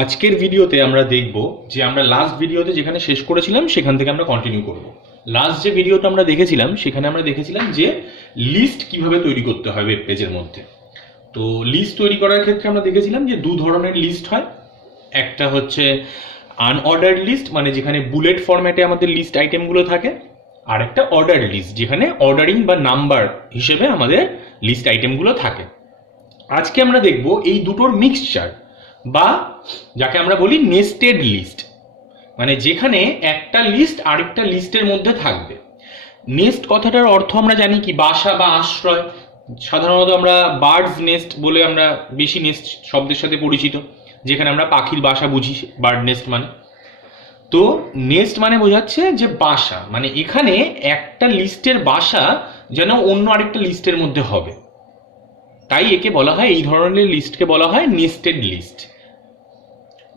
আজকের ভিডিওতে আমরা দেখব যে আমরা লাস্ট ভিডিওতে যেখানে শেষ করেছিলাম সেখান থেকে আমরা কন্টিনিউ করব। লাস্ট যে ভিডিওটা আমরা দেখেছিলাম সেখানে আমরা দেখেছিলাম যে লিস্ট কিভাবে তৈরি করতে হয় ওয়েব পেজের মধ্যে। তো লিস্ট তৈরি করার ক্ষেত্রে আমরা দেখেছিলাম যে দু ধরনের লিস্ট হয়। একটা হচ্ছে আনঅর্ডার্ড লিস্ট, মানে যেখানে বুলেট ফরম্যাটে আমাদের লিস্ট আইটেমগুলো থাকে, আর একটা অর্ডার্ড লিস্ট যেখানে অর্ডারিং বা নাম্বার হিসেবে আমাদের লিস্ট আইটেমগুলো থাকে। আজকে আমরা দেখব এই দুটোর মিক্সচার, বা যাকে আমরা বলি নেস্টেড লিস্ট, মানে যেখানে একটা লিস্ট আরেকটা লিস্টের মধ্যে থাকবে। নেস্ট কথাটার অর্থ আমরা জানি কি, বাসা বা আশ্রয়। সাধারণত আমরা বার্ডস নেস্ট বলে আমরা বেশি নেস্ট শব্দের সাথে পরিচিত, যেখানে আমরা পাখির বাসা বুঝি বার্ড নেস্ট মানে। তো নেস্ট মানে বোঝাচ্ছে যে বাসা, মানে এখানে একটা লিস্টের বাসা যেন অন্য আরেকটা লিস্টের মধ্যে হবে, তাই একে বলা হয়, এই ধরনের লিস্টকে বলা হয় নেস্টেড লিস্ট।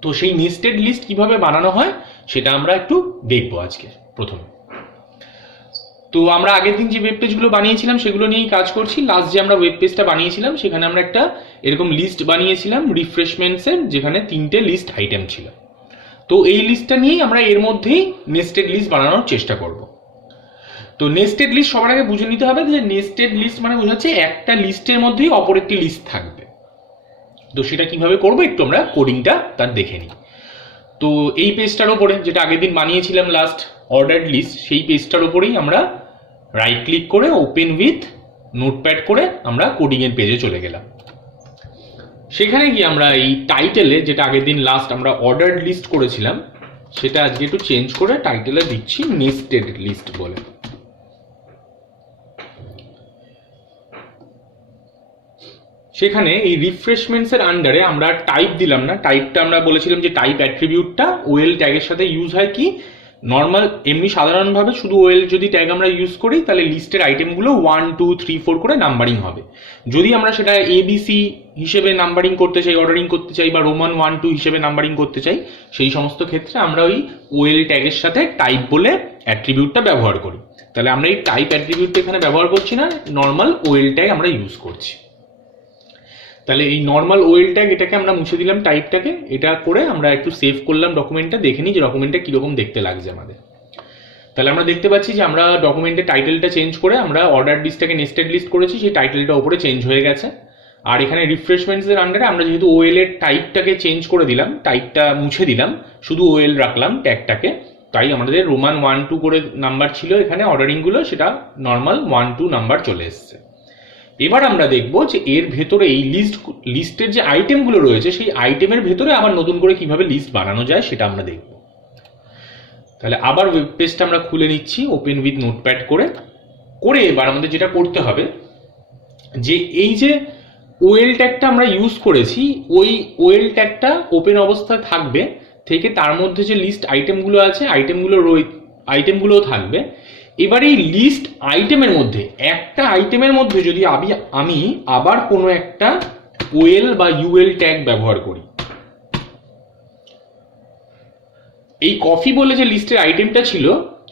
তো সেই নেস্টেড লিস্ট কিভাবে বানানো হয় সেটা আমরা একটু দেখবো আজকে প্রথমে। তো আমরা আগের দিন যে ওয়েব পেজগুলো বানিয়েছিলাম সেগুলো নিয়েই কাজ করছি। লাস্ট যে আমরা ওয়েব পেজটা বানিয়েছিলাম সেখানে আমরা একটা এরকম লিস্ট বানিয়েছিলাম রিফ্রেশমেন্টসের, যেখানে 3টে লিস্ট আইটেম ছিল। তো এই লিস্টটা নিয়েই আমরা এর মধ্যেই নেস্টেড লিস্ট বানানোর চেষ্টা করব। তো নেস্টেড লিস্ট সবার আগে বুঝে নিতে হবে যে নেস্টেড লিস্ট মানে বোঝাচ্ছে একটা লিস্টের মধ্যেই অপর একটি লিস্ট থাকবে। তো সেটা কিভাবে করবো একটু আমরা কোডিংটা তার দেখে নিই। তো এই পেজটার ওপরে যেটা আগের দিন বানিয়েছিলাম লাস্ট অর্ডার্ড লিস্ট, সেই পেজটার ওপরেই আমরা রাইট ক্লিক করে ওপেন উইথ নোটপ্যাড করে আমরা কোডিংয়ের পেজে চলে গেলাম। সেখানে গিয়ে আমরা এই টাইটেলে, যেটা আগের দিন লাস্ট আমরা অর্ডার্ড লিস্ট করেছিলাম, সেটা আজকে একটু চেঞ্জ করে টাইটেলে দিচ্ছি নেস্টেড লিস্ট বলে। সেখানে এই রিফ্রেশমেন্টসের আন্ডারে আমরা টাইপ দিলাম না, টাইপটা আমরা বলেছিলাম যে টাইপ অ্যাট্রিবিউটটা ওয়েল ট্যাগের সাথে ইউজ হয় কি নর্মাল এমনি সাধারণভাবে শুধু ওয়েল যদি ট্যাগ আমরা ইউজ করি তাহলে লিস্টের আইটেমগুলো 1 2 3 4 করে নাম্বারিং হবে। যদি আমরা সেটা এবিসি হিসেবে নাম্বারিং করতে চাই, অর্ডারিং করতে চাই, বা রোমান 1 2 হিসেবে নাম্বারিং করতে চাই, সেই সমস্ত ক্ষেত্রে আমরা ওই ওয়েল ট্যাগের সাথে টাইপ বলে অ্যাট্রিবিউটটা ব্যবহার করি। তাহলে আমরা এই টাইপ অ্যাট্রিবিউটটা এখানে ব্যবহার করছি না, নর্মাল ওয়েল ট্যাগ আমরা ইউজ করছি। তাহলে এই নর্মাল ওয়েল ট্যাগ এটাকে আমরা মুছে দিলাম, টাইপটাকে। এটা করে আমরা একটু সেভ করলাম ডকুমেন্টটা, দেখে নিই যে ডকুমেন্টটা কিরকম দেখতে লাগছে আমাদের। তাহলে আমরা দেখতে পাচ্ছি যে আমরা ডকুমেন্টের টাইটেলটা চেঞ্জ করে আমরা অর্ডার লিস্টটাকে নেস্টেড লিস্ট করেছি, সেই টাইটেলটা উপরে চেঞ্জ হয়ে গেছে। আর এখানে রিফ্রেশমেন্টসের আন্ডারে আমরা যেহেতু ওয়েল এর টাইপটাকে চেঞ্জ করে দিলাম, টাইপটা মুছে দিলাম, শুধু ওয়েল রাখলাম ট্যাগটাকে, তাই আমাদের রোমান 1 2 করে নাম্বার ছিল এখানে অর্ডারিংগুলো, সেটা নর্মাল 1 2 নাম্বার চলে এসছে। এবার আমরা দেখবো যে এর ভেতরে এই লিস্টের যে আইটেমগুলো রয়েছে সেই আইটেমের ভেতরে আবার নতুন করে কিভাবে লিস্ট বানানো যায় সেটা আমরা দেখব। তাহলে আবার ওয়েব পেজটা আমরা খুলে নিচ্ছি ওপেন উইথ নোটপ্যাড করে। এবার আমাদের যেটা করতে হবে যে এই যে ওয়েল ট্যাগটা আমরা ইউজ করেছি, ওই ওয়েল ট্যাগটা ওপেন অবস্থায় থাকবে, থেকে তার মধ্যে যে লিস্ট আইটেমগুলো আছে আইটেমগুলোও থাকবে। এবার এই লিস্ট আইটেমের মধ্যে একটা আইটেমের মধ্যে যদি আমি আবার কোনো একটা ওয়েল বা ইউএল ট্যাগ ব্যবহার করি, এই কফি বলে যে লিস্টের আইটেমটা ছিল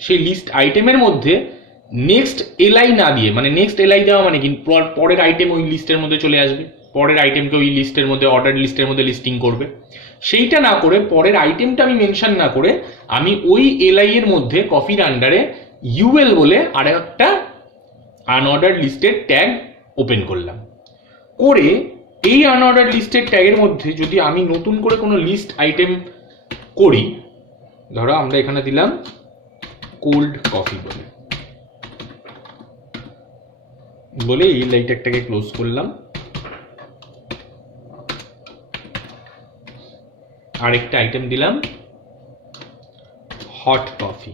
সেই লিস্ট আইটেমের মধ্যে নেক্সট এলআই না দিয়ে, মানে নেক্সট এলআই দেওয়া মানে কি পরের আইটেম ওই লিস্টের মধ্যে চলে আসবে, পরের আইটেমকে ওই লিস্টের মধ্যে অর্ডার লিস্টের মধ্যে লিস্টিং করবে, সেইটা না করে পরের আইটেমটা আমি মেনশন না করে আমি ওই এলআই এর মধ্যে কফির আন্ডারে ইউএল বলে আর একটা আনঅর্ডার লিস্টের ট্যাগ ওপেন করলাম। করে এই আনঅর্ডার লিস্টের ট্যাগের মধ্যে যদি আমি নতুন করে কোনো লিস্ট আইটেম করি, ধরো আমরা এখানে দিলাম কোল্ড কফি বলে এই লাইট ট্যাগটাকে ক্লোজ করলাম। আরেকটা আইটেম দিলাম হট কফি।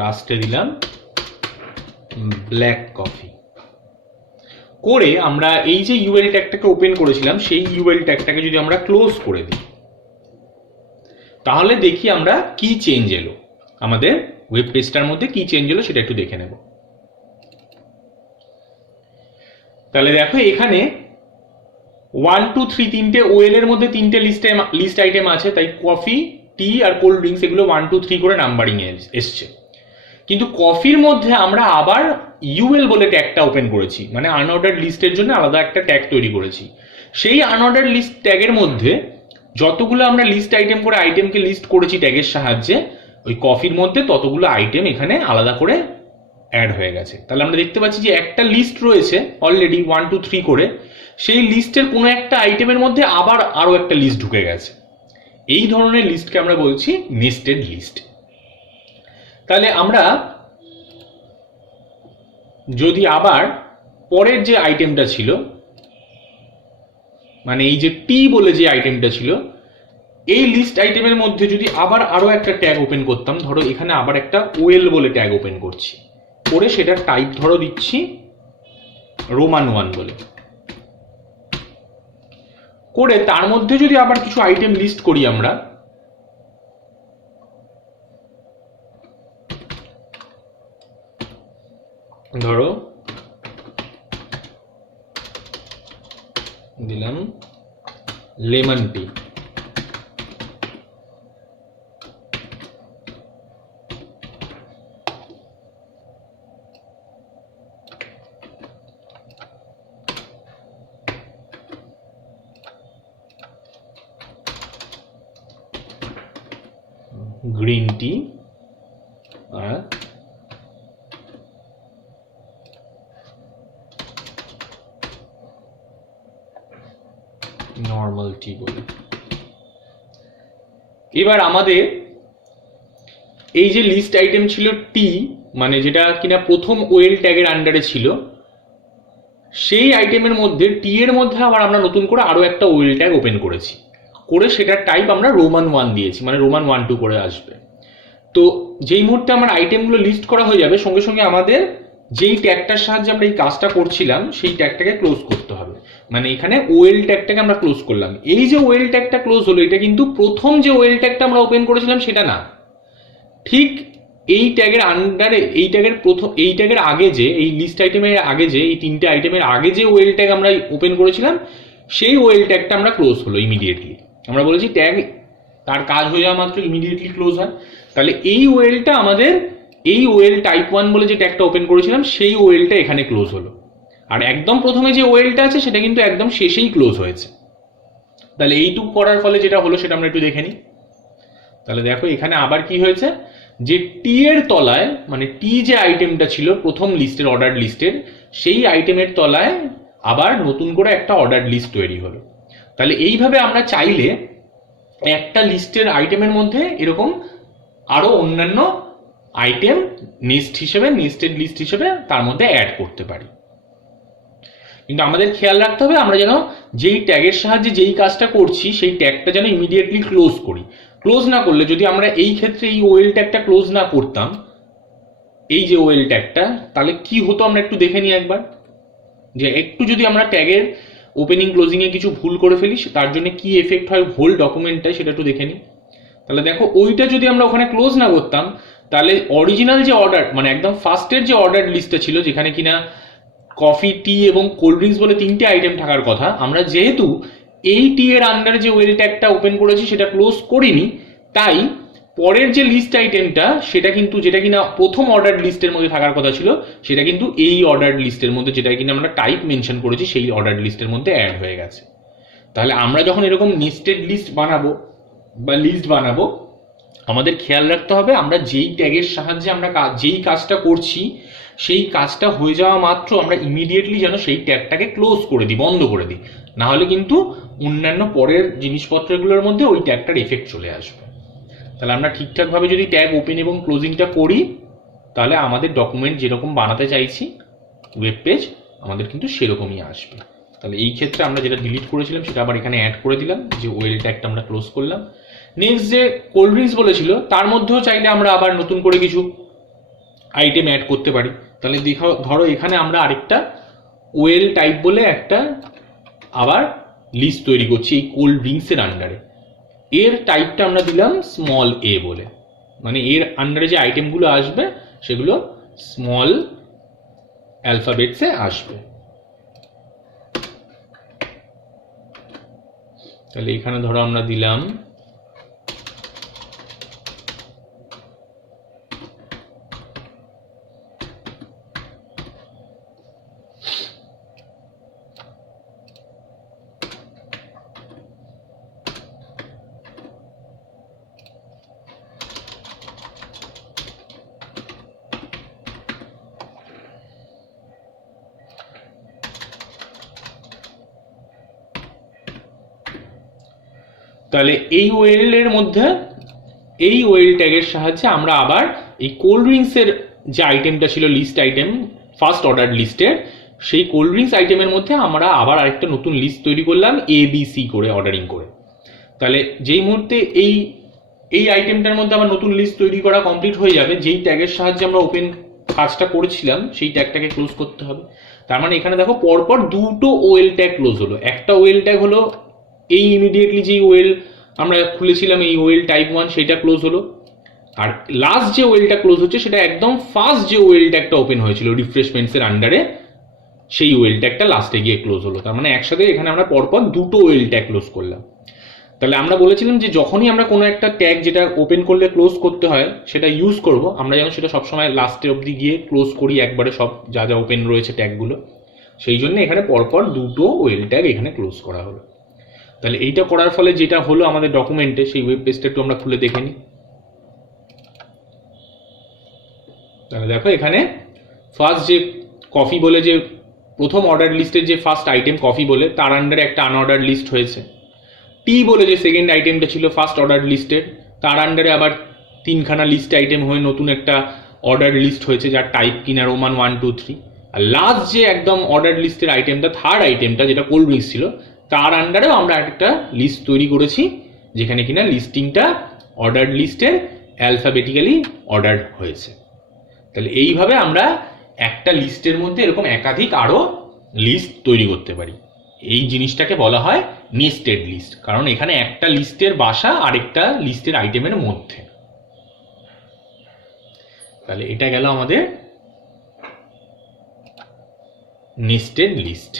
লাস্টে দিলাম ব্ল্যাক কফি। করে আমরা এই যে ইউএল ট্যাগটাকে ওপেন করেছিলাম সেই ইউএল ট্যাগটাকে যদি আমরা ক্লোজ করে দিই, তাহলে দেখি আমরা কি চেঞ্জ এলো, আমাদের ওয়েব পেজটার মধ্যে কি চেঞ্জ এলো সেটা একটু দেখে নেব। তাহলে দেখো এখানে 1 2 3 তিনটে ওয়েল এর মধ্যে তিনটে লিস্ট আইটেম আছে, তাই কফি, টি আর কোল্ড ড্রিঙ্কস এগুলো 1 2 3 করে নাম্বারিং এসছে। কিন্তু কফির মধ্যে আমরা আবার ইউএল বলে ট্যাগটা ওপেন করেছি, মানে আনঅর্ডার্ড লিস্টের জন্য আলাদা একটা ট্যাগ তৈরি করেছি। সেই আনঅর্ডার্ড লিস্ট ট্যাগের মধ্যে যতগুলো আমরা লিস্ট আইটেম করে আইটেমকে লিস্ট করেছি ট্যাগের সাহায্যে, ওই কফির মধ্যে ততগুলো আইটেম এখানে আলাদা করে অ্যাড হয়ে গেছে। তাহলে আমরা দেখতে পাচ্ছি যে একটা লিস্ট রয়েছে অলরেডি 1 2 3 করে, সেই লিস্টের কোনো একটা আইটেমের মধ্যে আবার আরো একটা লিস্ট ঢুকে গেছে। এই ধরনের লিস্টকে আমরা বলছি নেস্টেড লিস্ট। তাহলে আমরা যদি আবার পরের যে আইটেমটা ছিল, মানে এই যে টি বলে যে আইটেমটা ছিল, এই লিস্ট আইটেমের মধ্যে যদি আবার আরো একটা ট্যাগ ওপেন করতাম, ধরো এখানে আবার একটা ওয়েল বলে ট্যাগ ওপেন করছি, করে সেটা টাইপ ধরো দিচ্ছি রোমান 1 বলে, করে তার মধ্যে যদি আবার কিছু আইটেম লিস্ট করি আমরা, ধরো দিলাম লেমন টি, গ্রিন টি আর নর্মাল টি বলে। এবার আমাদের এই যে লিস্ট আইটেম ছিল টি, মানে যেটা কিনা প্রথম ওয়েল ট্যাগের আন্ডারে ছিল, সেই আইটেমের মধ্যে টি এর মধ্যে আবার আমরা নতুন করে আরো একটা ওয়েল ট্যাগ ওপেন করেছি, করে সেটার টাইপ আমরা রোমান 1 দিয়েছি, মানে রোমান 1 2 করে আসবে। তো যেই মুহূর্তে আমার আইটেমগুলো লিস্ট করা হয়ে যাবে, সঙ্গে সঙ্গে আমাদের যেই ট্যাগটার সাহায্যে আমরা এই কাজটা করছিলাম সেই ট্যাগটাকে ক্লোজ করতে হবে। মানে এখানে ওয়েল ট্যাগটাকে আমরা ক্লোজ করলাম। এই যে ওয়েল ট্যাগটা ক্লোজ হলো, এটা কিন্তু প্রথম যে ওয়েল ট্যাগটা আমরা ওপেন করেছিলাম সেটা না, ঠিক এই ট্যাগের আন্ডারে, এই ট্যাগের প্রথম, এই ট্যাগের আগে যে, এই লিস্ট আইটেমের আগে যে, এই তিনটে আইটেমের আগে যে ওয়েল ট্যাগ আমরা ওপেন করেছিলাম, সেই ওয়েল ট্যাগটা আমরা ক্লোজ হলো ইমিডিয়েটলি। আমরা বলেছি ট্যাগ তার কাজ হয়ে যাওয়া মাত্র ইমিডিয়েটলি ক্লোজ হয়। তাহলে এই ওয়েলটা আমাদের, এই ওয়েল টাইপ 1 বলে যে ট্যাগটা ওপেন করেছিলাম সেই ওয়েলটা এখানে ক্লোজ হলো। আর একদম প্রথমে যে ওয়েলটা আছে সেটা কিন্তু একদম শেষেই ক্লোজ হয়েছে। তাহলে এইটুকু করার ফলে যেটা হলো সেটা আমরা একটু দেখে নিই। তাহলে দেখো এখানে আবার কি হয়েছে, যে টি এর তলায়, মানে টি যে আইটেমটা ছিল প্রথম লিস্টের, অর্ডার লিস্টের, সেই আইটেমের তলায় আবার নতুন করে একটা অর্ডার লিস্ট তৈরি হলো। তাহলে এইভাবে আমরা চাইলে একটা লিস্টের আইটেমের মধ্যে এরকম আরো অন্যান্য আইটেম নেস্ট হিসেবে, নেস্টেড লিস্ট হিসেবে তার মধ্যে অ্যাড করতে পারি। কিন্তু আমাদের খেয়াল রাখতে হবে আমরা যেন যেই ট্যাগের সাহায্যে যেই কাজটা করছি সেই ট্যাগটা যেন ইমিডিয়েটলি ক্লোজ করি। ক্লোজ না করলে, যদি আমরা এই ক্ষেত্রে এই ওয়েল ট্যাগটা ক্লোজ না করতাম, এই যে ওয়েল ট্যাগটা, তাহলে কি হতো আমরা একটু দেখে নিই একবার, যে একটু যদি আমরা ট্যাগের ওপেনিং ক্লোজিং এ কিছু ভুল করে ফেলি তার জন্য কি এফেক্ট হয় হোল ডকুমেন্টটাই, সেটা একটু দেখে নিই। তাহলে দেখো ওইটা যদি আমরা ওখানে ক্লোজ না করতাম, তাহলে অরিজিনাল যে অর্ডার, মানে একদম ফার্স্টের যে অর্ডার লিস্টটা ছিল, যেখানে কিনা কফি, টি এবং কোল্ড ড্রিঙ্কস বলে তিনটে আইটেম থাকার কথা, আমরা যেহেতু এই টি এর আন্ডারে যে ওয়েল ট্যাগটা ওপেন করেছি সেটা ক্লোজ করিনি, তাই পরের যে লিস্ট আইটেমটা সেটা কিন্তু, যেটা কিনা প্রথম অর্ডার লিস্টের মধ্যে থাকার কথা ছিল, সেটা কিন্তু এই অর্ডার লিস্টের মধ্যে, যেটা কিনা আমরা টাইপ মেনশন করেছি সেই অর্ডার লিস্টের মধ্যে অ্যাড হয়ে গেছে। তাহলে আমরা যখন এরকম নেস্টেড লিস্ট বানাবো বা লিস্ট বানাবো, আমাদের খেয়াল রাখতে হবে আমরা যেই ট্যাগের সাহায্যে আমরা যেই কাজটা করছি সেই কাজটা হয়ে যাওয়া মাত্র আমরা ইমিডিয়েটলি যেন সেই ট্যাগটাকে ক্লোজ করে দিই, বন্ধ করে দিই, না হলে কিন্তু অন্যান্য পরের জিনিসপত্রগুলোর মধ্যে ওই ট্যাগটার এফেক্ট চলে আসবে। তাহলে আমরা ঠিকঠাকভাবে যদি ট্যাগ ওপেন এবং ক্লোজিংটা করি, তাহলে আমাদের ডকুমেন্ট যেরকম বানাতে চাইছি ওয়েব পেজ, আমাদের কিন্তু সেরকমই আসবে। তাহলে এই ক্ষেত্রে আমরা যেটা ডিলিট করেছিলাম সেটা আবার এখানে অ্যাড করে দিলাম, যে ওয়েল ট্যাগটা আমরা ক্লোজ করলাম। নেক্সট যে কোল্ড ড্রিঙ্কস বলেছিল তার মধ্যেও চাইলে আমরা আবার নতুন করে কিছু আইটেম অ্যাড করতে পারি। তাহলে ধরো এখানে আমরা আরেকটা ওয়েল টাইপ বলে একটা আবার লিস্ট তৈরি করছি এই কোল্ড ড্রিঙ্কসের আন্ডারে। এর টাইপটা আমরা দিলাম স্মল এ বলে, মানে এর আন্ডারে যে আইটেমগুলো আসবে সেগুলো স্মল অ্যালফাবেটসে আসবে। তাহলে এখানে ধরো আমরা দিলাম তাহলে এই ওয়েল এর মধ্যে এই ওয়েল ট্যাগের সাহায্যে আমরা আবার এই কোল্ড ড্রিঙ্কসের যে আইটেমটা ছিল লিস্ট আইটেম ফার্স্ট অর্ডার লিস্টের, সেই কোল্ড ড্রিঙ্কস আইটেমের মধ্যে আমরা আবার আরেকটা নতুন লিস্ট তৈরি করলাম ABC করে অর্ডারিং করে। তাহলে যেই মুহূর্তে এই এই আইটেমটার মধ্যে আমার নতুন লিস্ট তৈরি করা কমপ্লিট হয়ে যাবে, যেই ট্যাগের সাহায্যে আমরা ওপেন কাজটা করেছিলাম সেই ট্যাগটাকে ক্লোজ করতে হবে। তার মানে এখানে দেখো পরপর দুটো ওয়েল ট্যাগ ক্লোজ হলো। একটা ওয়েল ট্যাগ হলো এই ইমিডিয়েটলি যেই ওয়েল আমরা খুলেছিলাম এই ওয়েল টাইপ 1 সেটা ক্লোজ হলো, আর লাস্ট যে ওয়েলটা ক্লোজ হচ্ছে সেটা একদম ফার্স্ট যে ওয়েল ট্যাগটা ওপেন হয়েছিল রিফ্রেশমেন্টসের আন্ডারে সেই ওয়েল ট্যাগটা লাস্টে গিয়ে ক্লোজ হলো। তার মানে একসাথে এখানে আমরা পরপর দুটো ওয়েল ট্যাগ ক্লোজ করলাম। তাহলে আমরা বলেছিলাম যে যখনই আমরা কোনো একটা ট্যাগ যেটা ওপেন করলে ক্লোজ করতে হয় সেটা ইউজ করব, আমরা যেন সেটা সবসময় লাস্টে অবধি গিয়ে ক্লোজ করি একবারে সব যা যা ওপেন রয়েছে ট্যাগগুলো। সেই জন্য এখানে পরপর দুটো ওয়েল ট্যাগ এখানে ক্লোজ করা হলো। তাহলে এইটা করার ফলে যেটা হলো আমাদের ডকুমেন্টে, সেই ওয়েব পেজটা একটু আমরা খুলে দেখে নিই। তাহলে দেখো এখানে ফার্স্ট যে কফি বলে যে প্রথম অর্ডার লিস্টের যে ফার্স্ট আইটেম কফি বলে তার আন্ডারে একটা আনঅর্ডার লিস্ট হয়েছে। টি বলে যে সেকেন্ড আইটেমটা ছিল ফার্স্ট অর্ডার লিস্টের তার আন্ডারে আবার তিনখানা লিস্ট আইটেম হয়ে নতুন একটা অর্ডার লিস্ট হয়েছে যার টাইপ কিনা রোমান 1 2 3। আর লাস্ট যে একদম অর্ডার লিস্টের আইটেমটা থার্ড আইটেমটা যেটা কোল্ড ড্রিঙ্কস ছিল তার আন্ডারেও আমরা একটা লিস্ট তৈরি করেছি যেখানে কিনা লিস্টিংটা অর্ডার লিস্টের অ্যালফাবেটিক্যালি অর্ডার হয়েছে। তাহলে এইভাবে আমরা একটা লিস্টের মধ্যে এরকম একাধিক আরো লিস্ট তৈরি করতে পারি। এই জিনিসটাকে বলা হয় নেস্টেড লিস্ট, কারণ এখানে একটা লিস্টের বাসা আরেকটা লিস্টের আইটেমের মধ্যে। তাহলে এটা গেল আমাদের নেস্টেড লিস্ট।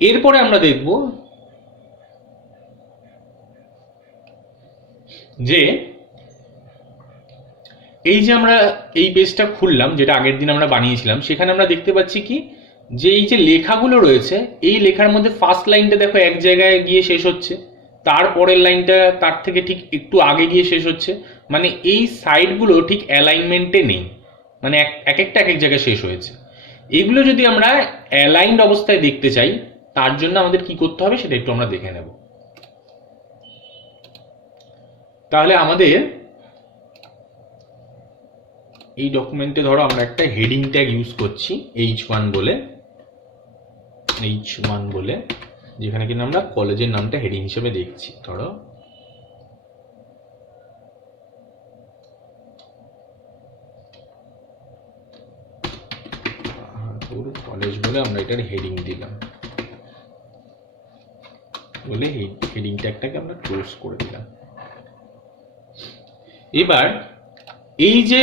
এরপরে আমরা দেখব যে এই যে আমরা এই পেজটা খুললাম যেটা আগের দিন আমরা বানিয়েছিলাম, সেখানে আমরা দেখতে পাচ্ছি কি যে এই যে লেখাগুলো রয়েছে এই লেখার মধ্যে ফার্স্ট লাইনটা দেখো এক জায়গায় গিয়ে শেষ হচ্ছে, তারপরের লাইনটা তার থেকে ঠিক একটু আগে গিয়ে শেষ হচ্ছে। মানে এই সাইডগুলো ঠিক অ্যালাইনমেন্টে নেই, মানে এক একটা এক এক জায়গায় শেষ হয়েছে। এগুলো যদি আমরা অ্যালাইনড অবস্থায় দেখতে চাই তার জন্য আমাদের কি করতে হবে সেটা একটু আমরা দেখে নেব। তাহলে আমাদের এই ডকুমেন্টে ধরো আমরা একটা হেডিং ট্যাগ ইউজ করছি H1 বলে, যেখানে কিনা আমরা কলেজের নামটা হেডিং হিসেবে দেখছি। ধরো কলেজ বলে আমরা এটার হেডিং দিলাম, বলে হেডিং ট্যাগটাকে আমরা ক্লোজ করে দিলাম। এবার এই যে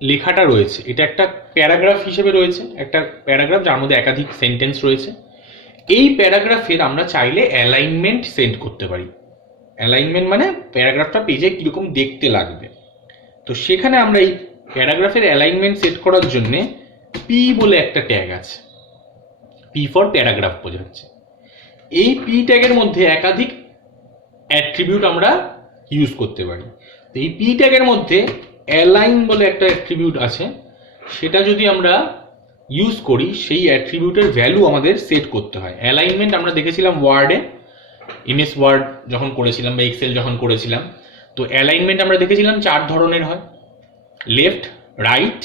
লেখাটা রয়েছে এটা একটা প্যারাগ্রাফ হিসেবে রয়েছে, একটা প্যারাগ্রাফ যার মধ্যে একাধিক সেন্টেন্স রয়েছে। এই প্যারাগ্রাফের আমরা চাইলে অ্যালাইনমেন্ট সেট করতে পারি। অ্যালাইনমেন্ট মানে প্যারাগ্রাফটা পেজে কিরকম দেখতে লাগবে। তো সেখানে আমরা এই প্যারাগ্রাফের অ্যালাইনমেন্ট সেট করার জন্য পি বলে একটা ট্যাগ আছে, পি ফর প্যারাগ্রাফ বোঝাচ্ছে। এই পি ট্যাগের মধ্যে একাধিক অ্যাট্রিবিউট আমরা ইউজ করতে পারি। তো এই পি ট্যাগের মধ্যে অ্যালাইন বলে একটা অ্যাট্রিবিউট আছে, সেটা যদি আমরা ইউজ করি সেই অ্যাট্রিবিউটের ভ্যালু আমাদের সেট করতে হয়। অ্যালাইনমেন্ট আমরা দেখেছিলাম ওয়ার্ডে, এমএস ওয়ার্ড যখন করেছিলাম বা এক্সেল যখন করেছিলাম, তো অ্যালাইনমেন্ট আমরা দেখেছিলাম 4 ধরনের হয়, লেফট, রাইট,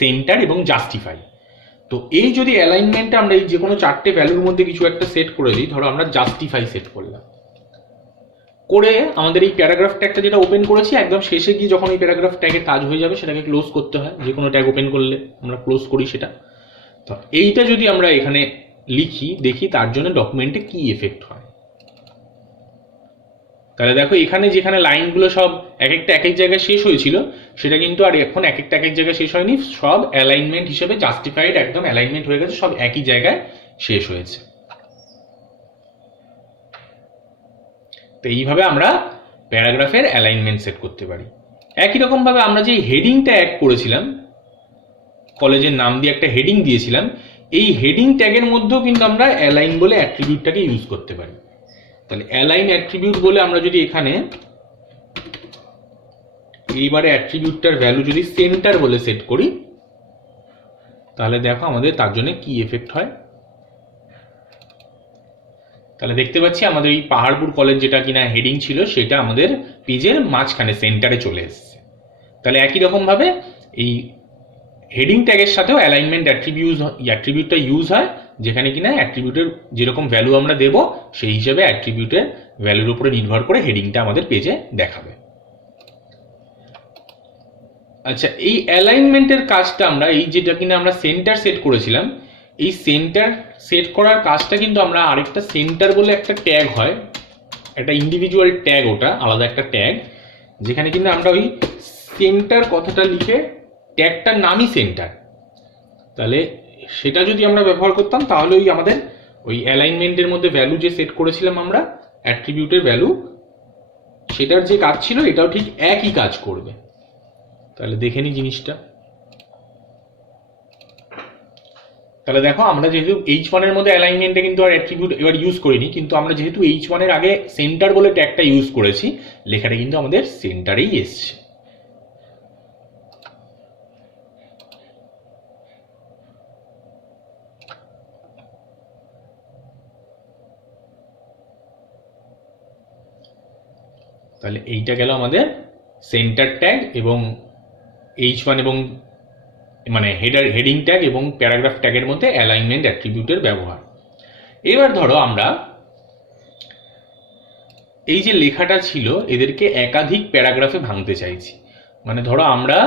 সেন্টার এবং জাস্টিফাই। তো এই যদি অ্যালাইনমেন্টটা আমরা এই যে কোনো 4টে ভ্যালুর মধ্যে কিছু একটা সেট করে দিই, ধরো আমরা জাস্টিফাই সেট করলাম, করে আমাদের এই প্যারাগ্রাফ ট্যাগটা যেটা ওপেন করেছি একদম শেষে গিয়ে যখন এই প্যারাগ্রাফ ট্যাগের কাজ হয়ে যাবে সেটাকে ক্লোজ করতে হয়। যে কোনো ট্যাগ ওপেন করলে আমরা ক্লোজ করি সেটা। তো এইটা যদি আমরা এখানে লিখি দেখি তার জন্য ডকুমেন্টে কি এফেক্ট হয়। তাহলে দেখো এখানে যেখানে লাইনগুলো সব এক একটা এক এক জায়গায় শেষ হয়েছিল, সেটা কিন্তু আর এখন এক একটা এক এক জায়গায় শেষ হয়নি, সব অ্যালাইনমেন্ট হিসেবে জাস্টিফাইড একদম অ্যালাইনমেন্ট হয়ে গেছে, সব একই জায়গায় শেষ হয়েছে। তো এইভাবে আমরা প্যারাগ্রাফের অ্যালাইনমেন্ট সেট করতে পারি। একই রকম ভাবে আমরা যে হেডিংটা অ্যাড করেছিলাম, কলেজের নাম দিয়ে একটা হেডিং দিয়েছিলাম, এই হেডিং ট্যাগের মধ্যেও কিন্তু আমরা অ্যালাইন বলে অ্যাট্রিবিউটটাকে ইউজ করতে পারি। তাহলে অ্যালাইন অ্যাট্রিবিউট বলে আমরা যদি এখানে এইবারে অ্যাট্রিবিউটটার ভ্যালু যদি সেন্টার বলে সেট করি, তাহলে দেখো আমাদের তার জন্য কি এফেক্ট হয়। তাহলে দেখতে পাচ্ছি আমাদের এই পাহাড়পুর কলেজ যেটা কিনা হেডিং ছিল, সেটা আমাদের পেজের মাঝখানে সেন্টারে চলে এসেছে। তাহলে একই রকম ভাবে এই হেডিং ট্যাগের সাথেও অ্যালাইনমেন্ট অ্যাট্রিবিউটটা ইউজ হয়, যেখানে কিনা অ্যাট্রিবিউটের যেরকম ভ্যালু আমরা দেব সেই হিসেবে অ্যাট্রিবিউটের ভ্যালুর উপরে নির্ভর করে হেডিংটা আমাদের পেজে দেখাবে। আচ্ছা, এই অ্যালাইনমেন্টের কাজটা আমরা এই যেটা কিনা আমরা সেন্টার সেট করেছিলাম, এই সেন্টার সেট করার কাজটা কিন্তু আমরা আরেকটা সেন্টার বলে একটা ট্যাগ হয়, একটা ইন্ডিভিজুয়াল ট্যাগ, ওটা আলাদা একটা ট্যাগ, যেখানে কিন্তু আমরা ওই সেন্টার কথাটা লিখে ট্যাগটার নামই সেন্টার, তাহলে সেটা যদি আমরা ব্যবহার করতাম তাহলে ওই আমাদের ওই অ্যালাইনমেন্টের মধ্যে ভ্যালু যে সেট করেছিলাম আমরা অ্যাট্রিবিউটের ভ্যালু, সেটার যে কাজ ছিল এটাও ঠিক একই কাজ করবে। তাহলে দেখে নি জিনিসটা। তাহলে দেখো আমরা যেহেতু H1 এর মধ্যে অ্যালাইনমেন্টে কিন্তু আর অ্যাট্রিবিউট এবার ইউজ করিনি, কিন্তু আমরা যেহেতু H1 এর আগে সেন্টার বলে ট্যাগটা ইউজ করেছি, লেখাটা কিন্তু আমাদের সেন্টারেই এসছে। তাহলে এইটা গেল আমাদের সেন্টার ট্যাগ এবং H1 এবং মানে হেডিং ট্যাগ এবং প্যারাগ্রাফ ট্যাগের মধ্যে অ্যালাইনমেন্ট অ্যাট্রিবিউটের ব্যবহার। এবার ধরো আমরা এই যে লেখাটা ছিল এদেরকে একাধিক প্যারাগ্রাফে ভাঙতে চাইছি। মানে ধরো আমরা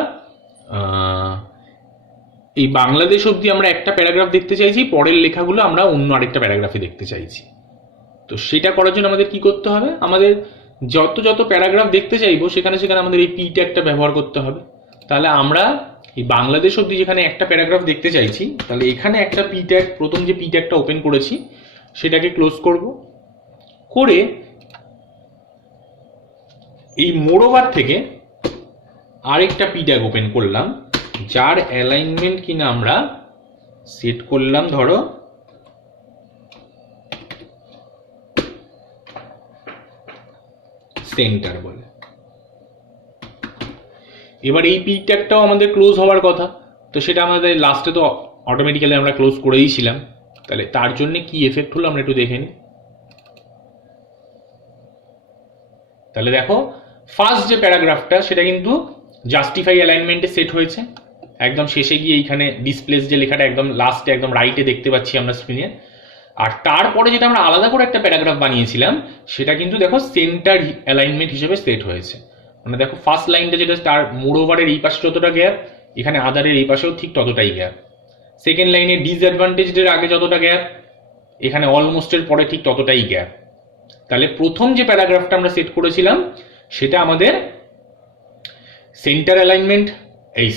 এই বাংলাদেশ অবধি আমরা একটা প্যারাগ্রাফ দেখতে চাইছি, পরের লেখাগুলো আমরা অন্য আরেকটা প্যারাগ্রাফে দেখতে চাইছি। তো সেটা করার জন্য আমাদের কি করতে হবে, আমাদের যত যত প্যারাগ্রাফ দেখতে চাইবো সেখানে সেখানে আমাদের এই পি ট্যাগটা ব্যবহার করতে হবে। তাহলে আমরা এই বাংলাদেশ অবধি যেখানে একটা প্যারাগ্রাফ দেখতে চাইছি, তাহলে এখানে একটা পি ট্যাগ, প্রথম যে পি ট্যাগটা ওপেন করেছি সেটাকে ক্লোজ করব, করে এই মোরওভার থেকে আরেকটা পি ট্যাগ ওপেন করলাম, যার অ্যালাইনমেন্ট কিনা আমরা সেট করলাম ধরো সেন্টার বলে। এবার এই পি ট্যাগটাও আমাদের ক্লোজ হওয়ার কথা, তো সেটা আমাদের লাস্টে তো অটোমেটিক্যালি আমরা ক্লোজ করেই ছিলাম। তাহলে তার জন্য কি এফেক্ট হলো আমরা একটু দেখে নিই। তাহলে দেখো ফার্স্ট যে প্যারাগ্রাফটা সেটা কিন্তু জাস্টিফাই অ্যালাইনমেন্টে সেট হয়েছে, একদম শেষে গিয়ে এইখানে ডিসপ্লেস যে লেখাটা একদম লাস্টে একদম রাইটে দেখতে পাচ্ছি আমরা স্ক্রিনে। আর তারপরে যেটা আমরা আলাদা করে একটা প্যারাগ্রাফ বানিয়েছিলাম সেটা কিন্তু দেখো সেন্টার অ্যালাইনমেন্ট হিসেবে সেট হয়েছে। মানে দেখো ফার্স্ট লাইনটা যেটা তার মোরওভারের এই পাশে যতটা গ্যাপ, এখানে আদারের এই পাশেও ঠিক ততটাই গ্যাপ। সেকেন্ড লাইনে ডিসঅ্যাডভান্টেজের আগে যতটা গ্যাপ, এখানে অলমোস্টের পরে ঠিক ততটাই গ্যাপ। তাহলে প্রথম যে প্যারাগ্রাফটা আমরা সেট করেছিলাম সেটা আমাদের সেন্টার অ্যালাইনমেন্ট,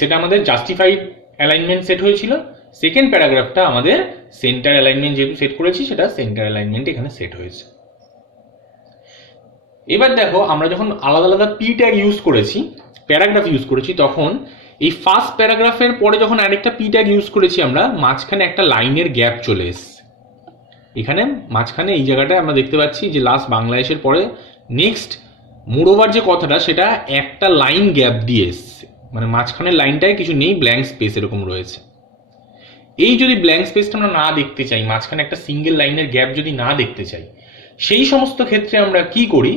সেটা আমাদের জাস্টিফাইড অ্যালাইনমেন্ট সেট হয়েছিল। সেকেন্ড প্যারাগ্রাফটা আমাদের সেন্টার অ্যালাইনমেন্ট যেহেতু সেট করেছি সেটা সেন্টার অ্যালাইনমেন্ট এখানে সেট হয়েছে। এবার দেখো আমরা যখন আলাদা আলাদা পি ট্যাগ ইউজ করেছি, প্যারাগ্রাফ ইউজ করেছি, তখন এই ফার্স্ট প্যারাগ্রাফের পরে যখন আরেকটা পি ট্যাগ ইউজ করেছি আমরা, মাঝখানে একটা লাইনের গ্যাপ চলে এসছে। এখানে মাঝখানে এই জায়গাটায় আমরা দেখতে পাচ্ছি যে লাস্ট বাংলাদেশের পরে নেক্সট মোরওভার যে কথাটা সেটা একটা লাইন গ্যাপ দিয়ে এসছে, মানে মাঝখানের লাইনটায় কিছু নেই, ব্ল্যাঙ্ক স্পেস এরকম রয়েছে। এই যদি ব্ল্যাঙ্ক স্পেসটা আমরা না দেখতে চাই, মাঝখানে একটা সিঙ্গেল লাইনের গ্যাপ যদি না দেখতে চাই, সেই সমস্ত ক্ষেত্রে আমরা কি করি,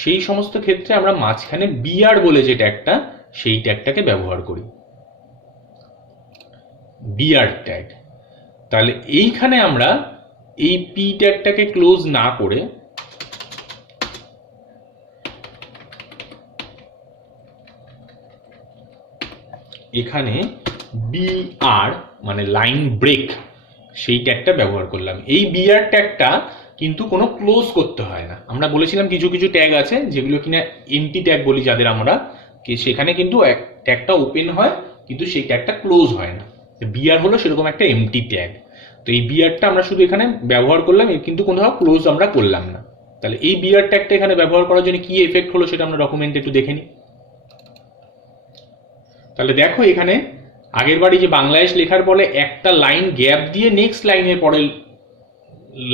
সেই সমস্ত ক্ষেত্রে আমরা মাঝখানে বিআর বলে যে ট্যাগটা, সেই ট্যাগটাকে ব্যবহার করি, বিআর ট্যাগ। তাহলে এইখানে আমরা এই পি ট্যাগটাকে ক্লোজ না করে এখানে বিআর মানে লাইন ব্রেক সেই ট্যাগটা ব্যবহার করলাম। এই বিআর ট্যাগটা কিন্তু কোনো ক্লোজ করতে হয় না। আমরা বলেছিলাম কিছু কিছু ট্যাগ আছে যেগুলো কিনা এমটি ট্যাগ বলি যাদের আমরা, সেখানে কিন্তু ট্যাগটা ওপেন হয় কিন্তু সেই ট্যাগটা ক্লোজ হয় না। বিআর হলো সেরকম একটা এমটি ট্যাগ। তো এই বিআরটা আমরা শুধু এখানে ব্যবহার করলাম, কিন্তু কোথাও ক্লোজ আমরা করলাম না। তাহলে এই বিআর ট্যাগটা এখানে ব্যবহার করার জন্য কি এফেক্ট হলো সেটা আমরা ডকুমেন্টে একটু দেখে নিই। তাহলে দেখো এখানে আগের বাড়ি যে বাংলাদেশ লেখার পরে একটা লাইন গ্যাপ দিয়ে নেক্সট লাইনের পরের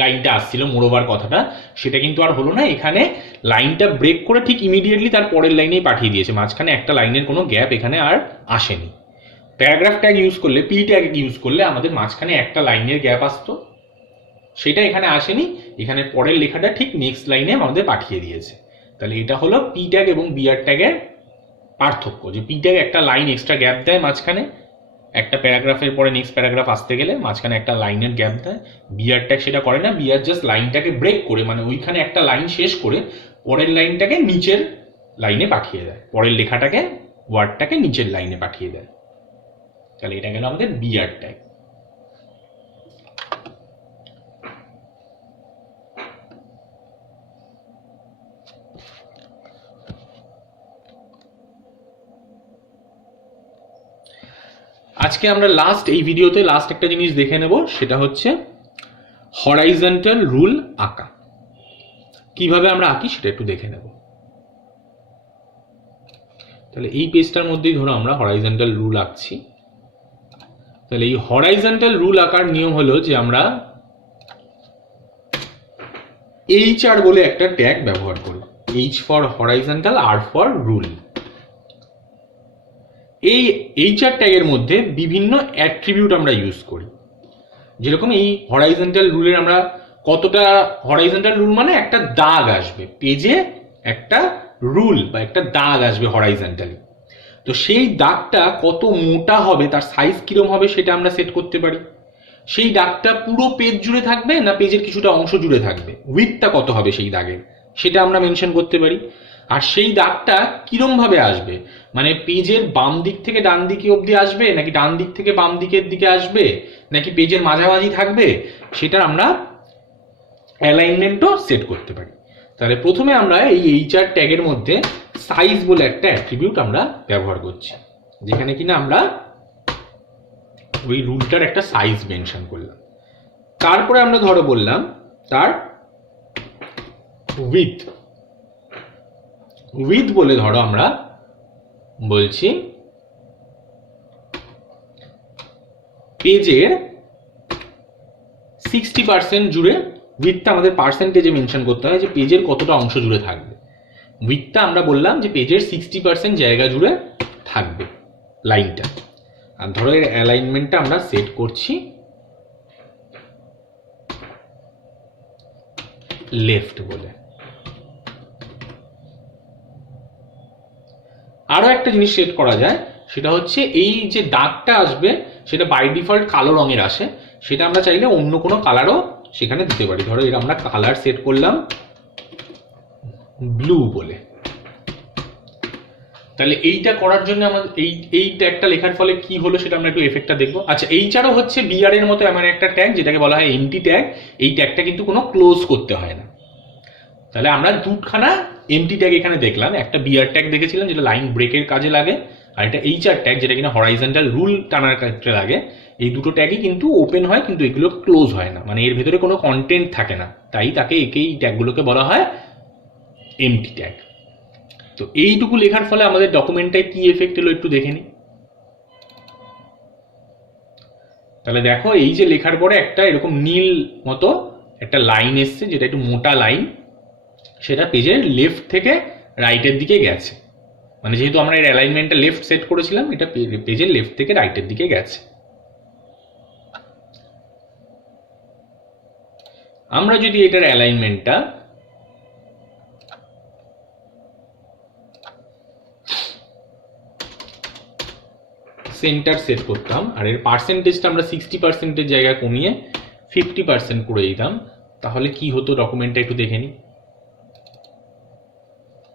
লাইনটা আসছিল মোরওভার কথাটা, সেটা কিন্তু আর হলো না। এখানে লাইনটা ব্রেক করে ঠিক ইমিডিয়েটলি তার পরের লাইনেই পাঠিয়ে দিয়েছে, মাঝখানে একটা লাইনের কোনো গ্যাপ এখানে আর আসেনি। প্যারাগ্রাফ ট্যাগ ইউজ করলে, পি ট্যাগ ইউজ করলে আমাদের মাঝখানে একটা লাইনের গ্যাপ আসতো, সেটা এখানে আসেনি। এখানে পরের লেখাটা ঠিক নেক্সট লাইনে আমাদের পাঠিয়ে দিয়েছে। তাহলে এটা হলো পি ট্যাগ এবং বিআর ট্যাগের পার্থক্য, যে পি ট্যাগ একটা লাইন এক্সট্রা গ্যাপ দেয় মাঝখানে, একটা প্যারাগ্রাফের পরে নেক্সট প্যারাগ্রাফ আসতে গেলে মাঝখানে একটা লাইনের গ্যাপ দেয়। বিআর ট্যাগ সেটা করে না, বিআর জাস্ট লাইনটাকে ব্রেক করে, মানে ওইখানে একটা লাইন শেষ করে পরের লাইনটাকে নিচের লাইনে পাঠিয়ে দেয়, পরের লেখাটাকে ওয়ার্ডটাকে নিচের লাইনে পাঠিয়ে দেয়। তাহলে এটা গেল আমাদের বিআর ট্যাগ। আজকে আমরা এই ভিডিওতে লাস্ট একটা জিনিস দেখে নেব, সেটা হচ্ছে হরাইজন্টাল রুল আঁকা। কিভাবে আমরা আঁকি সেটা একটু দেখে নেব। তাহলে এই পেজটার মধ্যেই ধরো আমরা হরাইজন্টাল রুল আঁকছি। তাহলে এই হরাইজন্টাল রুল আঁকার নিয়ম হলো যে আমরা HR বলে একটা ট্যাগ ব্যবহার করি। H for horizontal, R for rule. এই HR ট্যাগের মধ্যে বিভিন্ন অ্যাট্রিবিউট আমরা ইউজ করি। যেরকম এই হরাইজন্টাল রুলের আমরা কতটা, হরাইজন্টাল রুল মানে একটা দাগ আসবে পেজে, একটা রুল বা একটা দাগ আসবে হরাইজন্টালি। তো সেই দাগটা কত মোটা হবে, তার সাইজ কিরম হবে সেটা আমরা সেট করতে পারি। সেই দাগটা পুরো পেজ জুড়ে থাকবে না পেজের কিছুটা অংশ জুড়ে থাকবে, উইডথটা কত হবে সেই দাগের সেটা আমরা মেনশন করতে পারি। আর সেই দাগটা কিরম ভাবে আসবে, মানে পেজের বাম দিক থেকে ডান দিকে অবধি আসবে, নাকি ডান দিক থেকে বাম দিকের দিকে আসবে, নাকি পেজের মাঝামাঝি থাকবে, সেটা আমরা অ্যালাইনমেন্টও সেট করতে পারি। তাহলে প্রথমে আমরা এই HR ট্যাগের মধ্যে সাইজ বলে একটা অ্যাট্রিবিউট আমরা ব্যবহার করছি, যেখানে কিনা আমরা ওই রুলটার একটা সাইজ মেনশন করলাম। তারপরে আমরা ধরো বললাম তার উইথ বলে ধরো আমরা বলছি পেজের 60% জুড়ে, উইথটা আমাদের পার্সেন্টেজে মেনশন করতে হয় যে পেজের কতটা অংশ জুড়ে থাকবে। উইথটা আমরা বললাম যে পেজের 60% জায়গা জুড়ে থাকবে লাইনটা। আর ধরো এর অ্যালাইনমেন্টটা আমরা সেট করছি লেফট বলে। আরো একটা জিনিস সেট করা যায়, সেটা হচ্ছে এই যে দাগটা আসবে সেটা বাই ডিফল্ট কালো রঙের আসে, সেটা আমরা চাইলে অন্য কোনো কালারও সেখানে দিতে পারি। ধরো এর আমরা কালার সেট করলাম ব্লু বলে। তাহলে এইটা করার জন্য আমাদের এই ট্যাগটা লেখার ফলে কি হলো সেটা আমরা একটু এফেক্টটা দেখবো। আচ্ছা, এইচারও হচ্ছে বিআর এর মতো এমন একটা ট্যাগ যেটাকে বলা হয় এমটি ট্যাগ। এই ট্যাগটা কিন্তু কোনো ক্লোজ করতে হয় না। তাহলে আমরা দুখানা এমটি ট্যাগ এখানে দেখলাম, একটা বিআর ট্যাগ দেখেছিলাম যেটা লাইন ব্রেকের কাজে লাগে, আর একটা HR ট্যাগ যেটা কিনা হরাইজন্টাল রুল টানার ক্ষেত্রে লাগে। এই দুটো ট্যাগই কিন্তু ওপেন হয় কিন্তু এগুলো ক্লোজ হয় না, মানে এর ভেতরে কোনো কন্টেন্ট থাকে না, তাই তাকে এই ট্যাগগুলোকে বলা হয় এমটি ট্যাগ। তো এইটুকু লেখার ফলে আমাদের ডকুমেন্টটায় কি এফেক্ট এলো একটু দেখে নিই। তাহলে দেখো এই যে লেখার পরে একটা এরকম নীল মতো একটা লাইন এসছে, যেটা একটু মোটা লাইন, সেটা পেজের লেফট থেকে রাইটের দিকে গেছে। মানে যেহেতু আমরা এর অ্যালাইনমেন্টটা লেফট সেট করেছিলাম, এটা পেজের লেফট থেকে রাইটের দিকে গেছে। আমরা যদি এটার অ্যালাইনমেন্টটা সেন্টার সেট করতাম আর এর পার্সেন্টেজটা আমরা 60% জায়গায় কমিয়ে 50% করে দিতাম, তাহলে কি হতো ডকুমেন্টটা একটু দেখে নিই।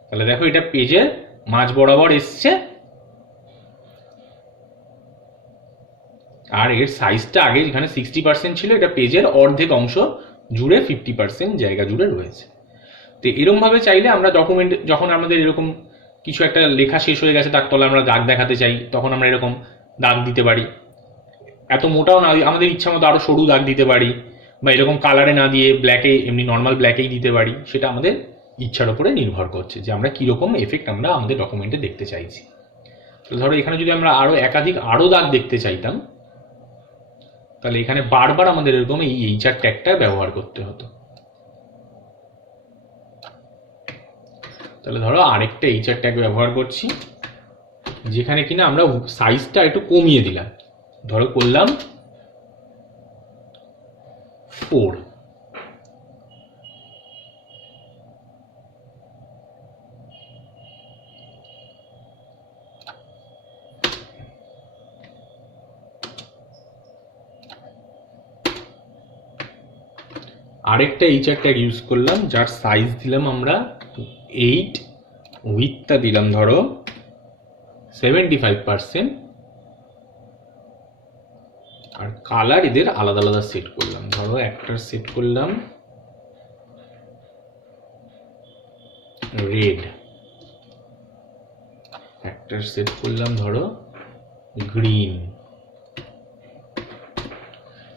তাহলে দেখো এটা পেজের মাঝ বরাবর এসছে, আর এর সাইজটা আগে যেখানে 60% ছিল এটা পেজের অর্ধেক অংশ জুড়ে 50% জায়গা জুড়ে রয়েছে। তো এরকমভাবে চাইলে আমরা ডকুমেন্ট, যখন আমাদের এরকম কিছু একটা লেখা শেষ হয়ে গেছে তার তলে আমরা দাগ দেখাতে চাই, তখন আমরা এরকম দাগ দিতে পারি। এত মোটাও না, আমাদের ইচ্ছা মতো আরও সরু দাগ দিতে পারি, বা এরকম কালারে না দিয়ে ব্ল্যাকে, এমনি নর্মাল ব্ল্যাকেই দিতে পারি। সেটা আমাদের ইচ্ছার উপরে নির্ভর করছে যে আমরা কীরকম এফেক্ট আমরা আমাদের ডকুমেন্টে দেখতে চাইছি। তো ধরো এখানে যদি আমরা একাধিক দাগ দেখতে চাইতাম, তাহলে এখানে বারবার আমাদের এরকম এই এইচআর ট্যাগটা ব্যবহার করতে হতো। তাহলে ধরো আরেকটা এইচআর ট্যাগ ব্যবহার করছি, যেখানে কিনা আমরা সাইজটা একটু কমিয়ে দিলাম। ধরো করলাম 4। আরেকটা এইচআর ট্যাগ ইউজ করলাম, যার সাইজ দিলাম আমরা 8, উইডথটা দিলাম ধরো 75%, আর কালার এদের আলাদা আলাদা সেট করলাম। ধরো একটার সেট করলাম রেড, একটার সেট করলাম ধরো গ্রিন।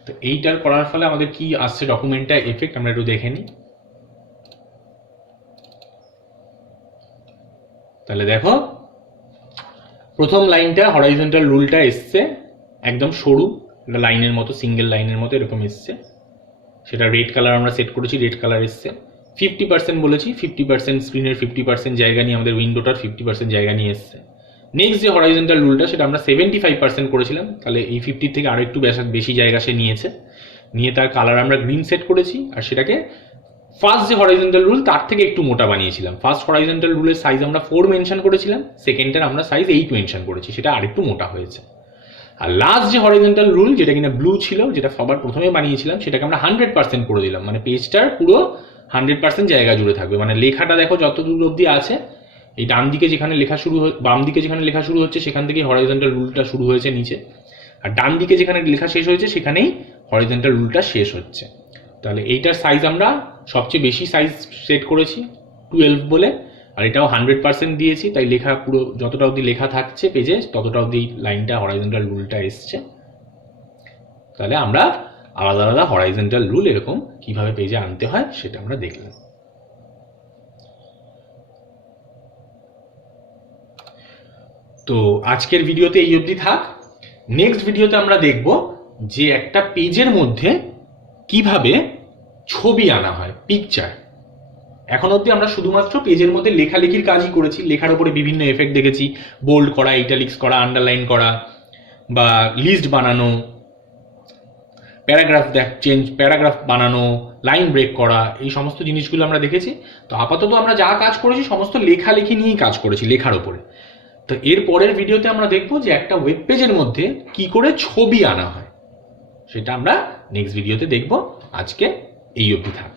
তো এইটার করার ফলে আমাদের কি আসছে ডকুমেন্টটা এফেক্ট, আমরা একটু দেখে নিই। তাহলে দেখো প্রথম লাইনটা হরাইজন্টাল রুলটা এসছে একদম সরু লাইনের মতো, সিঙ্গেল লাইনের মতো এরকম এসছে। সেটা রেড কালার আমরা সেট করেছি, রেড কালার এসছে। 50% বলেছি, 50% স্ক্রিনের 50% জায়গা নিয়ে আমাদের উইন্ডোটার 50% জায়গা নিয়ে এসছে। নেক্সট যে হরাইজন্টাল রুলটা সেটা আমরা 75% করেছিলাম, তাহলে এই 50 থেকে আরও একটু বেশি জায়গা সে নিয়েছে, নিয়ে তার কালার আমরা গ্রিন সেট করেছি। আর সেটাকে ফার্স্ট যে হরাইজন্টাল রুল তার থেকে একটু মোটা বানিয়েছিলাম। ফার্স্ট হরাইজন্টাল রুলের সাইজ আমরা 4 মেনশন করেছিলাম, সেকেন্ডটার আমরা সাইজ 8 মেনশন করেছি, সেটা আরেকটু মোটা হয়েছে। আর লাস্ট যে হরাইজন্টাল রুল, যেটা কিনা ব্লু ছিল, যেটা সবার প্রথমে বানিয়েছিলাম, সেটাকে আমরা 100% করে দিলাম। মানে পেজটার পুরো 100% জায়গা জুড়ে থাকবে। মানে লেখাটা দেখো যত দূর অবধি আছে, এই ডান দিকে যেখানে লেখা শুরু, বাম দিকে যেখানে লেখা শুরু হচ্ছে সেখান থেকে হরাইজন্টাল রুলটা শুরু হয়েছে নিচে, আর ডান দিকে যেখানে লেখা শেষ হয়েছে সেখানেই হরাইজন্টাল রুলটা শেষ হচ্ছে। তাহলে এইটার সাইজ আমরা সবচেয়ে বেশি সাইজ সেট করেছি 12 বলে, আর এটাও 100% দিয়েছি। তাই লেখা পুরো যতটা অবধি লেখা থাকছে পেজে ততটা অবধি লাইনটা হরাইজন্টাল রুলটা এসছে। তাহলে আমরা আলাদা আলাদা হরাইজন্টাল রুল এরকম কিভাবে পেজে আনতে হয় সেটা আমরা দেখলাম। তো আজকের ভিডিওতে এই অবধি থাক। নেক্সট ভিডিওতে আমরা দেখব যে একটা পেজের মধ্যে কিভাবে ছবি আনা হয়, পিকচার। এখন অবধি আমরা শুধুমাত্র পেজের মধ্যে লেখালেখির কাজই করেছি, লেখার উপরে বিভিন্ন এফেক্ট দেখেছি, বোল্ড করা, ইটালিক্স করা, আন্ডারলাইন করা, বা লিস্ট বানানো, প্যারাগ্রাফ বানানো, লাইন ব্রেক করা, এই সমস্ত জিনিসগুলো আমরা দেখেছি। তো আপাতত আমরা যা কাজ করেছি সমস্ত লেখালেখি নিয়েই কাজ করেছি, লেখার ওপরে। তো এর পরের ভিডিওতে আমরা দেখব যে একটা ওয়েব পেজের মধ্যে কি করে ছবি আনা হয়, সেটা আমরা নেক্সট ভিডিওতে দেখব। আজকে এই অবধি থাক।